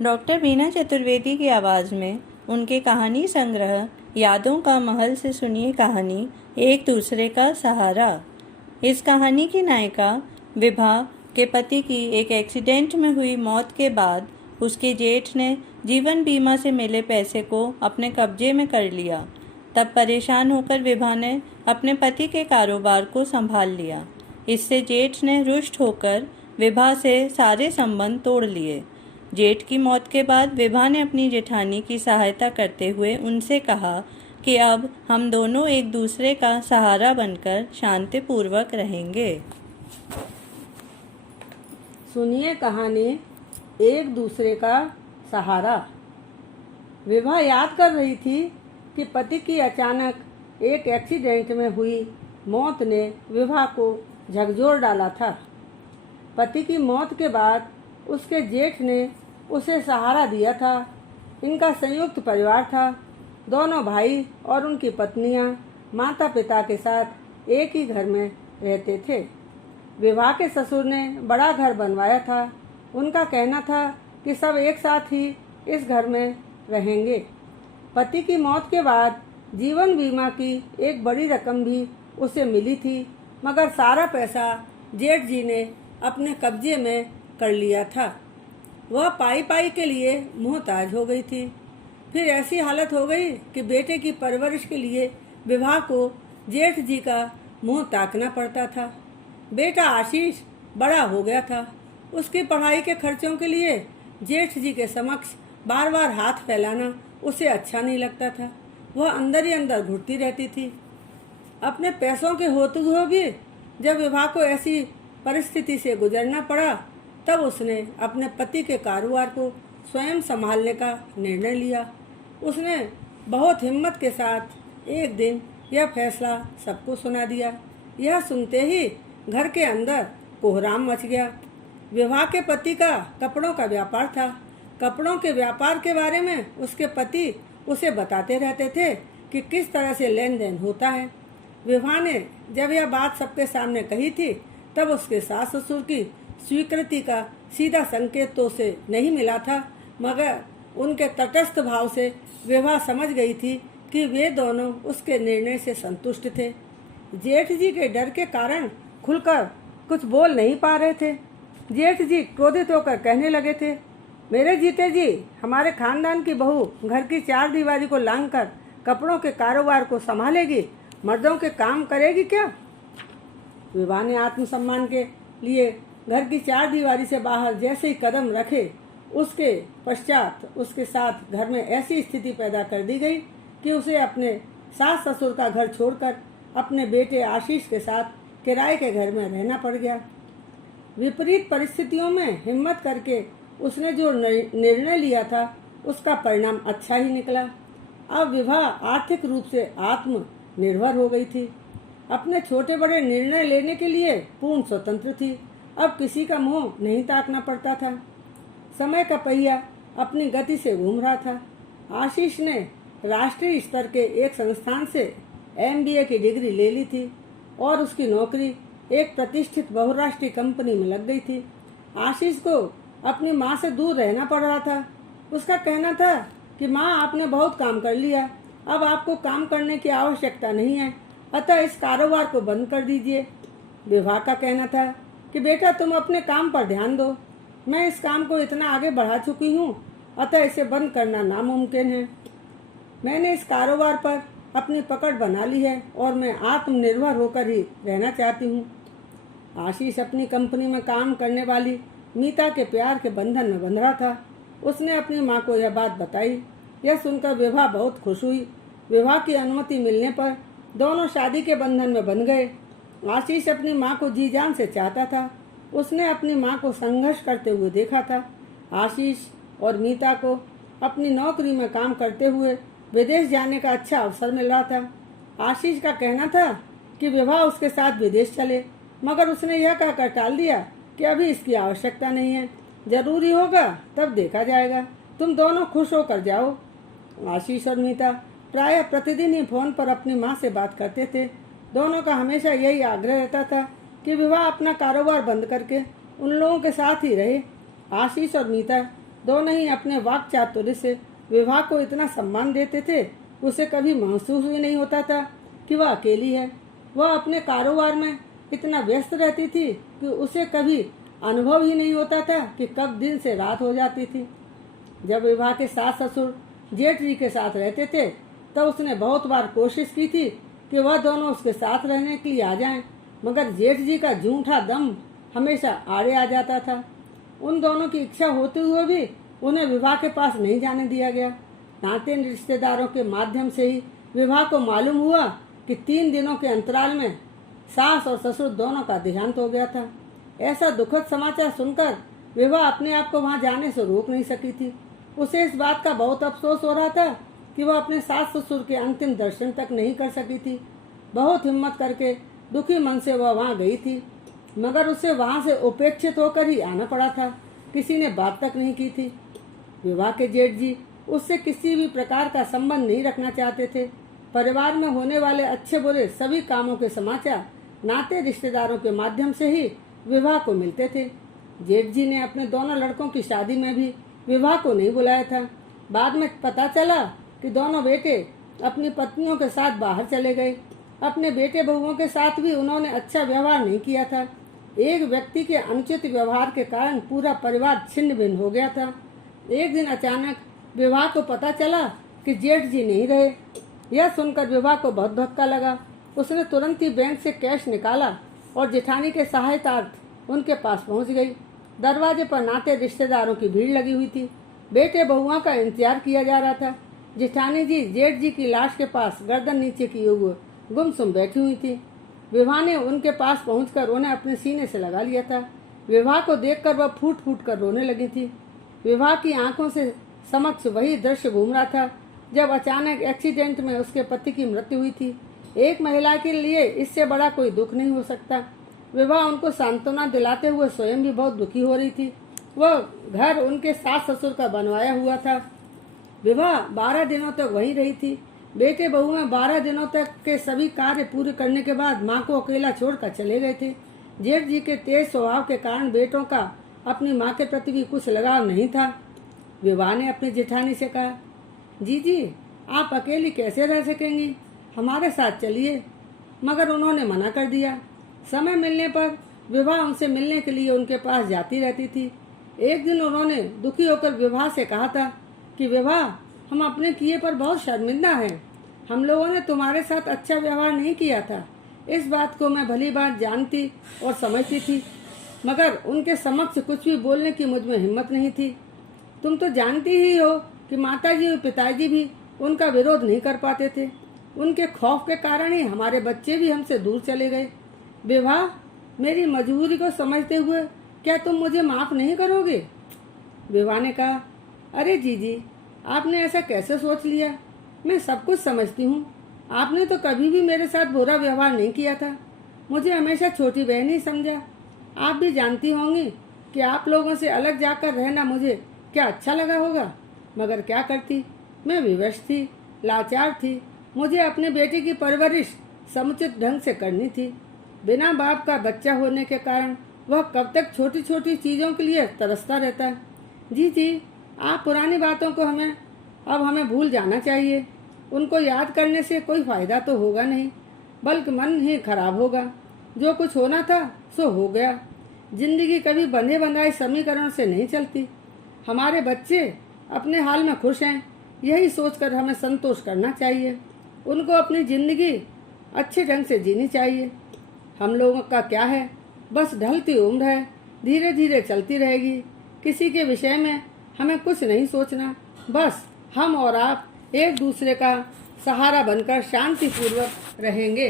Doctor बीना चतुर्वेदी की आवाज़ में उनके कहानी संग्रह यादों का महल से सुनिए कहानी एक दूसरे का सहारा। इस कहानी की नायिका विभा के पति की एक एक्सीडेंट में हुई मौत के बाद उसके जेठ ने जीवन बीमा से मिले पैसे को अपने कब्जे में कर लिया। तब परेशान होकर विभा ने अपने पति के कारोबार को संभाल लिया। इससे जेठ ने रुष्ट होकर विभा से सारे संबंध तोड़ लिए। जेठ की मौत के बाद विभा ने अपनी जेठानी की सहायता करते हुए उनसे कहा कि अब हम दोनों एक दूसरे का सहारा बनकर शांतिपूर्वक रहेंगे। सुनिए कहानी एक दूसरे का सहारा। विभा याद कर रही थी कि पति की अचानक एक एक्सीडेंट में हुई मौत ने विभा को झकझोर डाला था। पति की मौत के बाद उसके जेठ ने उसे सहारा दिया था। इनका संयुक्त परिवार था। दोनों भाई और उनकी पत्नियां माता पिता के साथ एक ही घर में रहते थे। विभा के ससुर ने बड़ा घर बनवाया था। उनका कहना था कि सब एक साथ ही इस घर में रहेंगे। पति की मौत के बाद जीवन बीमा की एक बड़ी रकम भी उसे मिली थी, मगर सारा पैसा जेठ जी ने अपने कब्जे में कर लिया था। वह पाई पाई के लिए मोहताज हो गई थी। फिर ऐसी हालत हो गई कि बेटे की परवरिश के लिए विभा को जेठ जी का मुंह ताकना पड़ता था। बेटा आशीष बड़ा हो गया था। उसकी पढ़ाई के खर्चों के लिए जेठ जी के समक्ष बार बार हाथ फैलाना उसे अच्छा नहीं लगता था। वह अंदर ही अंदर घुटती रहती थी। अपने पैसों के होते हुए भी जब विभा को ऐसी परिस्थिति से गुजरना पड़ा, तब उसने अपने पति के कारोबार को स्वयं संभालने का निर्णय लिया। उसने बहुत हिम्मत के साथ एक दिन यह फैसला सबको सुना दिया। यह सुनते ही घर के अंदर कोहराम मच गया। विभा के पति का कपड़ों का व्यापार था। कपड़ों के व्यापार के बारे में उसके पति उसे बताते रहते थे कि किस तरह से लेन देन होता है। विभा ने जब यह बात सबके सामने कही थी, तब उसके सास ससुर की स्वीकृति का सीधा संकेत तो उसे नहीं मिला था, मगर उनके तटस्थ भाव से विभा समझ गई थी कि वे दोनों उसके निर्णय से संतुष्ट थे। जेठ जी के डर के कारण खुलकर कुछ बोल नहीं पा रहे थे। जेठ जी क्रोधित होकर कहने लगे थे, मेरे जीते जी, हमारे खानदान की बहू घर की चार दीवारी को लांघकर कपड़ों के कारोबार को संभालेगी, मर्दों के काम करेगी क्या? विभा ने आत्मसम्मान के लिए घर की चार दीवारी से बाहर जैसे ही कदम रखे, उसके पश्चात उसके साथ घर में ऐसी स्थिति पैदा कर दी गई कि उसे अपने सास ससुर का घर छोड़कर अपने बेटे आशीष के साथ किराए के घर में रहना पड़ गया। विपरीत परिस्थितियों में हिम्मत करके उसने जो निर्णय लिया था, उसका परिणाम अच्छा ही निकला। अब विभा आर्थिक रूप से आत्मनिर्भर हो गई थी। अपने छोटे बड़े निर्णय लेने के लिए पूर्ण स्वतंत्र थी। अब किसी का मुंह नहीं ताकना पड़ता था। समय का पहिया अपनी गति से घूम रहा था। आशीष ने राष्ट्रीय स्तर के एक संस्थान से MBA की डिग्री ले ली थी और उसकी नौकरी एक प्रतिष्ठित बहुराष्ट्रीय कंपनी में लग गई थी। आशीष को अपनी माँ से दूर रहना पड़ रहा था। उसका कहना था कि माँ, आपने बहुत काम कर लिया, अब आपको काम करने की आवश्यकता नहीं है, अतः इस कारोबार को बंद कर दीजिए। विभा का कहना था कि बेटा, तुम अपने काम पर ध्यान दो, मैं इस काम को इतना आगे बढ़ा चुकी हूँ, अतः इसे बंद करना नामुमकिन है। मैंने इस कारोबार पर अपनी पकड़ बना ली है और मैं आत्मनिर्भर होकर ही रहना चाहती हूँ। आशीष अपनी कंपनी में काम करने वाली मीता के प्यार के बंधन में बंध रहा था। उसने अपनी माँ को यह बात बताई। यह सुनकर विभा बहुत खुश हुई। विवाह की अनुमति मिलने पर दोनों शादी के बंधन में बंध गए। आशीष अपनी माँ को जी जान से चाहता था। उसने अपनी माँ को संघर्ष करते हुए देखा था। आशीष और मीता को अपनी नौकरी में काम करते हुए विदेश जाने का अच्छा अवसर मिल रहा था। आशीष का कहना था कि विवाह उसके साथ विदेश चले, मगर उसने यह कहकर टाल दिया कि अभी इसकी आवश्यकता नहीं है, जरूरी होगा तब देखा जाएगा, तुम दोनों खुश होकर जाओ। आशीष और मीता प्रायः प्रतिदिन ही फोन पर अपनी माँ से बात करते थे। दोनों का हमेशा यही आग्रह रहता था कि विवाह अपना कारोबार बंद करके उन लोगों के साथ ही रहे। आशीष और मीता दोनों ही अपने वाक चातुर्य से विवाह को इतना सम्मान देते थे, उसे कभी महसूस ही नहीं होता था कि वह अकेली है। वह अपने कारोबार में इतना व्यस्त रहती थी कि उसे कभी अनुभव ही नहीं होता था कि कब दिन से रात हो जाती थी। जब विवाह के सास ससुर जेठ जी के साथ रहते थे तब उसने बहुत बार कोशिश की थी कि वह दोनों उसके साथ रहने के लिए आ जाएं, मगर जेठ जी का झूठा दम हमेशा आड़े आ जाता था। उन दोनों की इच्छा होते हुए भी उन्हें विवाह के पास नहीं जाने दिया गया। नाते रिश्तेदारों के माध्यम से ही विवाह को मालूम हुआ कि 3 दिनों के अंतराल में सास और ससुर दोनों का देहांत हो गया था। ऐसा दुखद समाचार सुनकर विवाह अपने आप को वहां जाने से रोक नहीं सकी थी। उसे इस बात का बहुत अफसोस हो रहा था कि वह अपने सास ससुर के अंतिम दर्शन तक नहीं कर सकी थी। बहुत हिम्मत करके दुखी मन से वह वहां गई थी, मगर उसे वहां से उपेक्षित होकर ही आना पड़ा था। किसी ने बात तक नहीं की थी। विवाह के जेठ जी उससे किसी भी प्रकार का संबंध नहीं रखना चाहते थे। परिवार में होने वाले अच्छे बुरे सभी कामों के समाचार नाते रिश्तेदारों के माध्यम से ही विवाह को मिलते थे। जेठ जी ने अपने दोनों लड़कों की शादी में भी विवाह को नहीं बुलाया था। बाद में पता चला कि दोनों बेटे अपनी पत्नियों के साथ बाहर चले गए। अपने बेटे बहुओं के साथ भी उन्होंने अच्छा व्यवहार नहीं किया था। एक व्यक्ति के अनुचित व्यवहार के कारण पूरा परिवार छिन्न भिन्न हो गया था। एक दिन अचानक विवाह को पता चला कि जेठ जी नहीं रहे। यह सुनकर विवाह को बहुत धक्का लगा। उसने तुरंत ही बैंक से कैश निकाला और जेठानी के सहायतार्थ उनके पास पहुंच गई। दरवाजे पर नाते रिश्तेदारों की भीड़ लगी हुई थी। बेटे बहुओं का इंतजार किया जा रहा था। जेठानी जी जेठ जी की लाश के पास गर्दन नीचे किए हुए गुमसुम बैठी हुई थी। विवाह ने उनके पास पहुंचकर उन्हें अपने सीने से लगा लिया था। विवाह को देखकर वह फूट फूट कर रोने लगी थी। विवाह की आंखों से समक्ष वही दृश्य घूम रहा था जब अचानक एक्सीडेंट में उसके पति की मृत्यु हुई थी। एक महिला के लिए इससे बड़ा कोई दुख नहीं हो सकता। विवाह उनको सांत्वना दिलाते हुए स्वयं भी बहुत दुखी हो रही थी। वह घर उनके सास ससुर का बनवाया हुआ था। विवाह 12 दिनों तक वहीं रही थी। बेटे बहू में 12 दिनों तक के सभी कार्य पूरे करने के बाद माँ को अकेला छोड़कर चले गए थे। जेठ जी के तेज स्वभाव के कारण बेटों का अपनी माँ के प्रति भी कुछ लगाव नहीं था। विवाह ने अपनी जेठानी से कहा, जी आप अकेली कैसे रह सकेंगी, हमारे साथ चलिए। मगर उन्होंने मना कर दिया। समय मिलने पर विवाह उनसे मिलने के लिए उनके पास जाती रहती थी। एक दिन उन्होंने दुखी होकर विवाह से कहा था कि विवाह, हम अपने किए पर बहुत शर्मिंदा हैं। हम लोगों ने तुम्हारे साथ अच्छा व्यवहार नहीं किया था। इस बात को मैं भली बात जानती और समझती थी, मगर उनके समक्ष कुछ भी बोलने की मुझ में हिम्मत नहीं थी। तुम तो जानती ही हो कि माताजी और पिताजी भी उनका विरोध नहीं कर पाते थे। उनके खौफ के कारण ही हमारे बच्चे भी हमसे दूर चले गए। विवाह, मेरी मजबूरी को समझते हुए क्या तुम मुझे माफ नहीं करोगे? विवाह ने कहा, अरे जी, आपने ऐसा कैसे सोच लिया? मैं सब कुछ समझती हूँ। आपने तो कभी भी मेरे साथ बुरा व्यवहार नहीं किया था। मुझे हमेशा छोटी बहन ही समझा। आप भी जानती होंगी कि आप लोगों से अलग जाकर रहना मुझे क्या अच्छा लगा होगा, मगर क्या करती, मैं विवश थी, लाचार थी। मुझे अपने बेटे की परवरिश समुचित ढंग से करनी थी। बिना बाप का बच्चा होने के कारण वह कब तक छोटी छोटी चीजों के लिए तरसता रहता है। जी, आप पुरानी बातों को हमें भूल जाना चाहिए। उनको याद करने से कोई फायदा तो होगा नहीं, बल्कि मन ही खराब होगा। जो कुछ होना था सो हो गया। जिंदगी कभी बंधे बंधाए समीकरणों से नहीं चलती। हमारे बच्चे अपने हाल में खुश हैं, यही सोचकर हमें संतोष करना चाहिए। उनको अपनी जिंदगी अच्छे ढंग से जीनी चाहिए। हम लोगों का क्या है, बस ढलती उम्र है, धीरे धीरे चलती रहेगी। किसी के विषय में हमें कुछ नहीं सोचना, बस हम और आप एक दूसरे का सहारा बनकर शांतिपूर्वक रहेंगे।